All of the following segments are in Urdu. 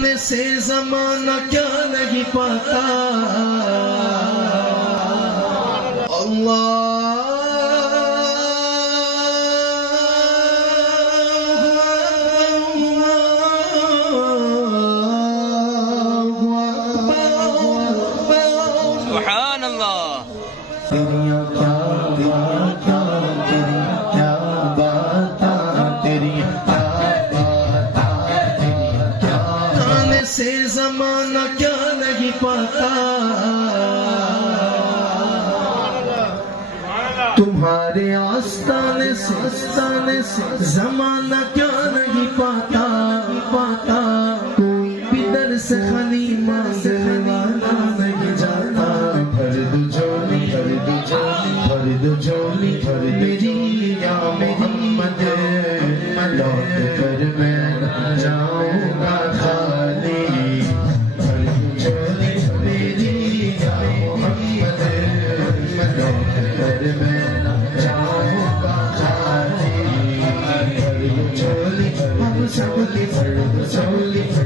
جانے سے زمانہ کیا نہیں پاتا سبحان اللہ سے زمانہ کیا نہیں پاتا تمہارے آستانے سے زمانہ کیا نہیں پاتا کوئی بھی در سے خالی مانگنے والا نہیں جاتا بھر دو جھولی میری یا محمد لوٹ کر میں نہ جاؤں گا خالی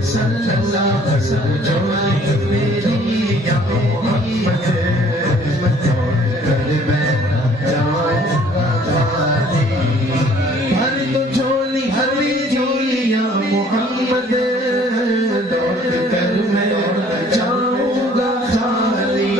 صلی اللہ وسلم میری یا محمد ہر تو جھولی یا محمد لوٹ کر میں جاؤں گا خالی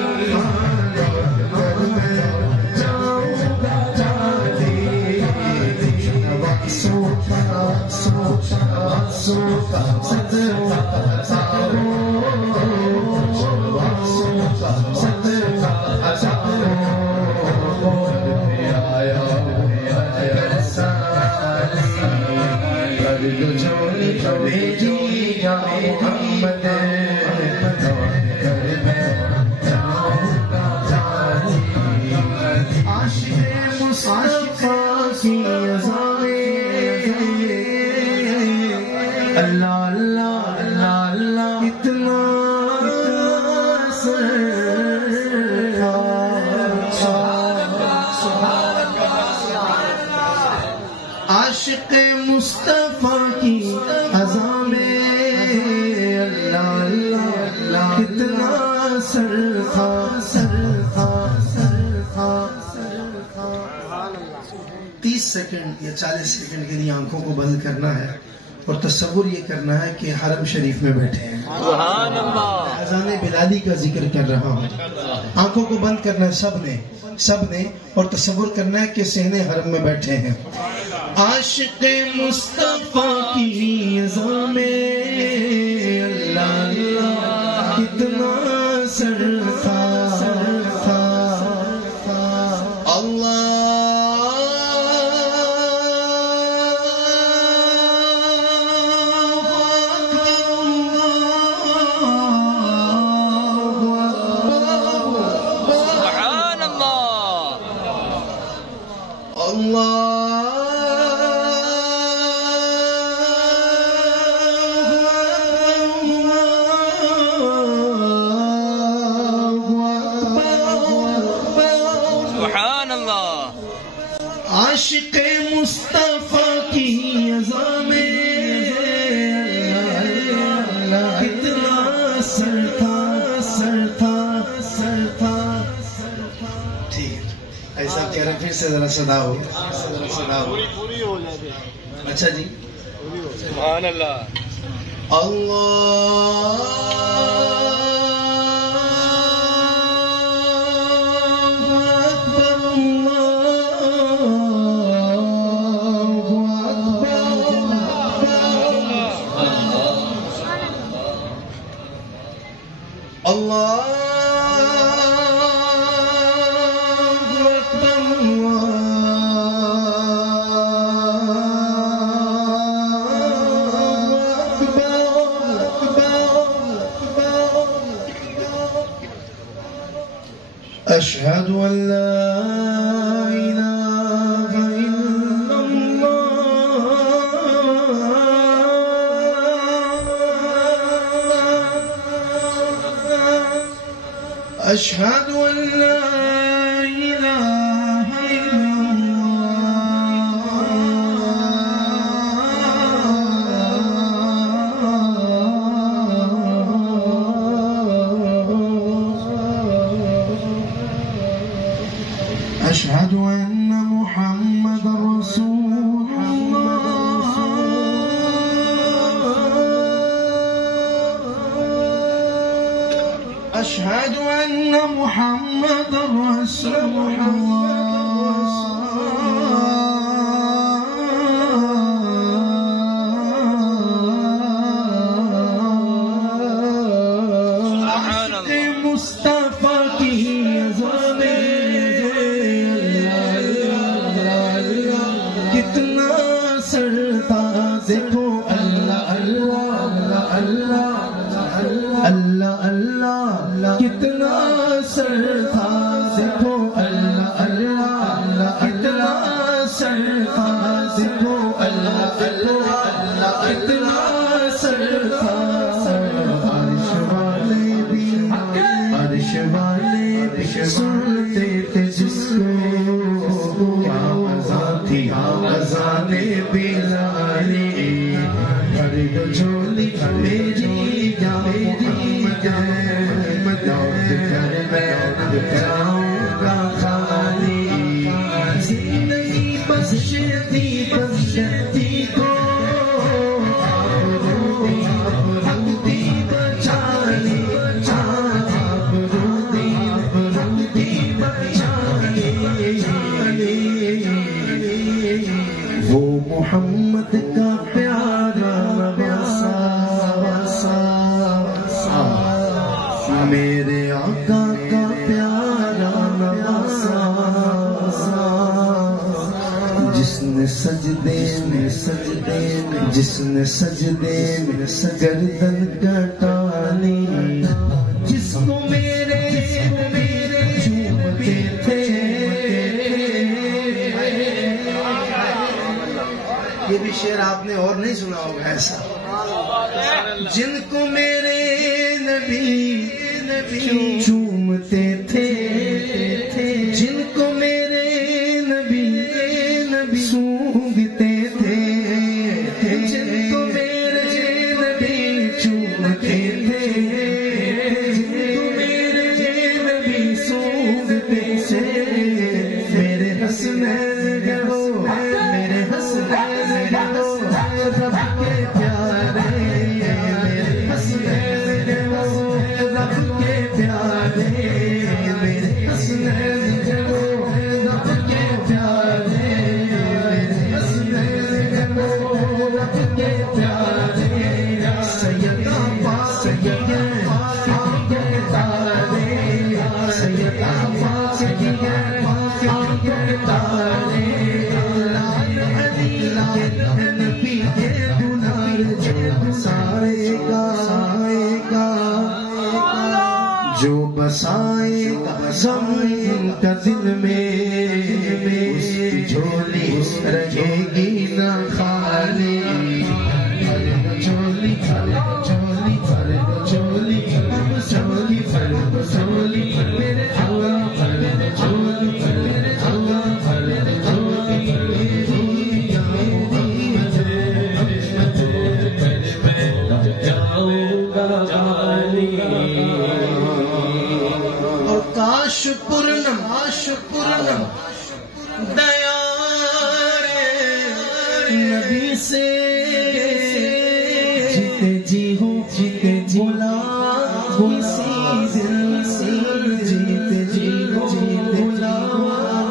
اللہ اللہ اللہ اللہ اتنا عاشق مصطفیٰ کی اذاں میں اللہ اللہ کتنا سرخا 30 سیکنڈ یا 40 سیکنڈ کے لیے آنکھوں کو بند کرنا ہے اور تصور یہ کرنا ہے کہ حرم شریف میں بیٹھے ہیں سبحان اللہ اذان بلالی کا ذکر کر رہا ہوں آنکھوں کو بند کرنا ہے سب نے اور تصور کرنا ہے کہ صحن حرم میں بیٹھے ہیں عاشق مصطفیٰ کی اذان میں اللہ اللہ کتنا سرخا اللہ عاشق مصطفیٰ کی اذان میں کتنا سر تھا ٹھیک ایسا کہہ رہے پھر سے ذرا صدا ہو اچھا جی سبحان اللہ اللہ أشهد أن لا إله إلا الله أشهد أن لا إله إلا الله أشهد أن محمد رسول جس نے سجدے میں گردن کٹانی جس کو میرے چومتے تھے یہ بھی شعر آپ نے اور نہیں سنا ہوگا ایسا جن کو میرے نبی چومتے تھے جن کو میرے نبی سونگتے تھے جن کو میرے نبی چومتے تھے جن کو میرے نبی سونگتے تھے میرے حسنین ہو میرے حسنین ہو رب کے پیارے میرے حسنین ہو رب کے پیارے میرے حسنین ہو رب کے پیارے سیدہ پاک سیدہ پاک کے تارے سیدہ پاک سیدہ پاک کے تارے لال علی کے نبی کے دلال جو بسائے گا جو بسائے گا زمین کا دل میں اس کی جھولی رہے گی نہ خالی چولی چولی چولی چولی چولی میرے اللہ چولی میرے اللہ اور کاش پورنم دیا نبی سے جیتے جی ہو جیتے بولا اسی دل سے جیتے جی ہو جیتے بولا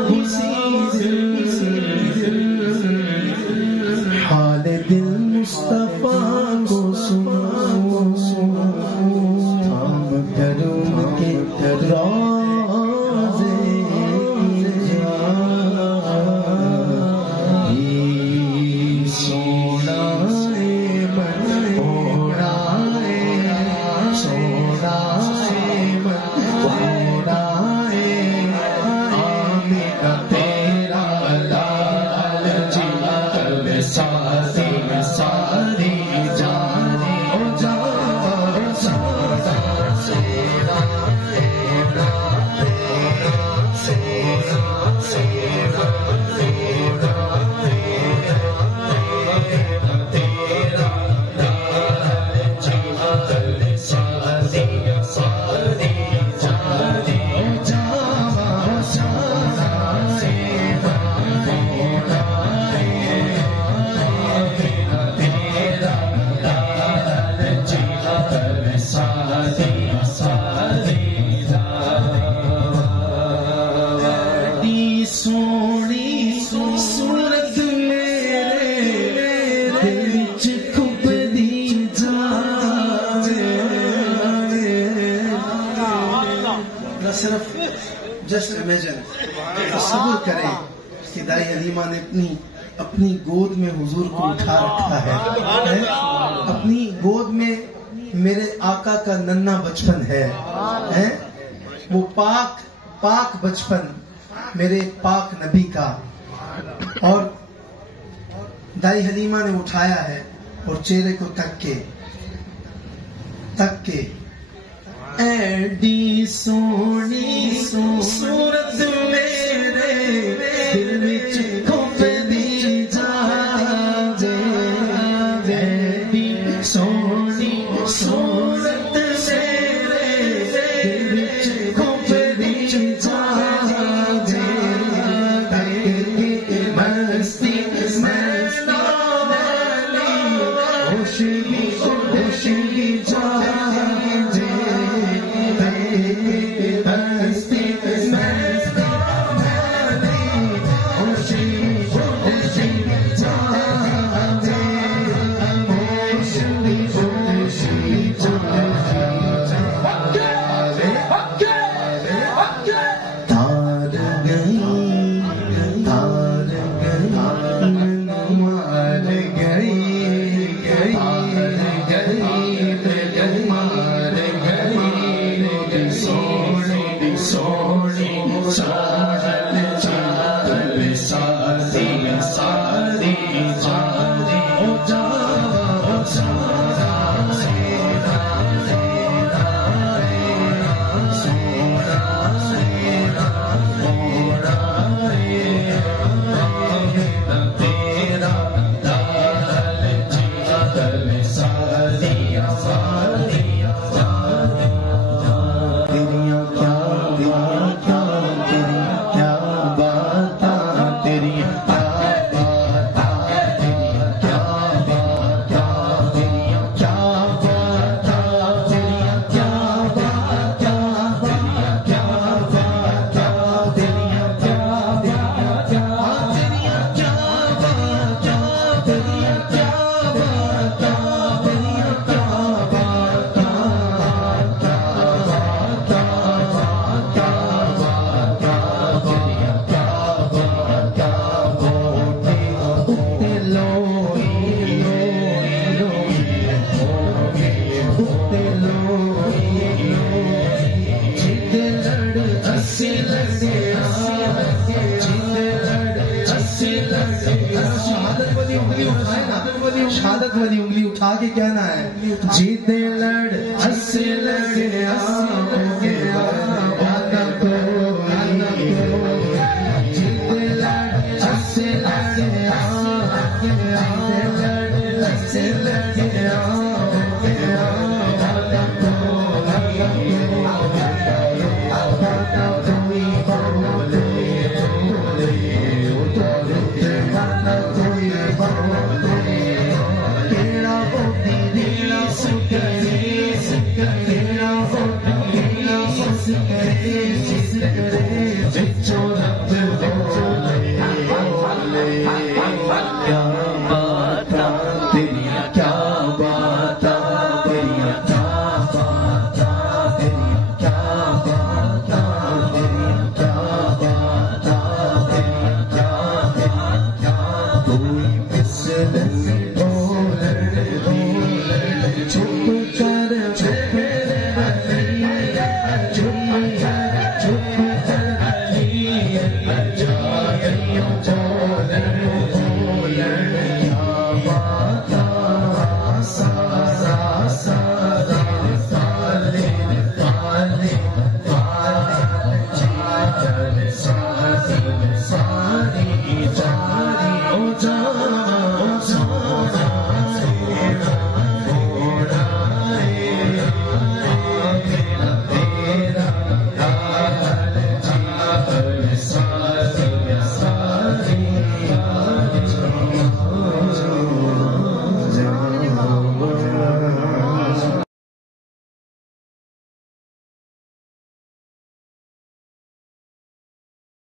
اسی دل سے حال دل مصطفیٰ کو سناؤ ہم کروں کے رازے سونا صرف جسٹ امیجن تصور کریں کہ دائی حلیمہ نے اپنی گود میں حضور کو اٹھا رکھا ہے، اپنی گود میں میرے آقا کا ننھا بچپن ہے، وہ پاک بچپن میرے پاک نبی کا، اور دائی حلیمہ نے اٹھایا ہے اور چہرے کو تک کے ایڈی سونی صورت میرے دل وچ کھپدی جاوے، ایڈی سونی صورت میرے دل وچ کھپدی جاوے، مستی مستی خوشی جاوے، شہادت والی انگلی اٹھا کے کہنا ہے، جیتے لڑ ہنسے لگے چھپ کر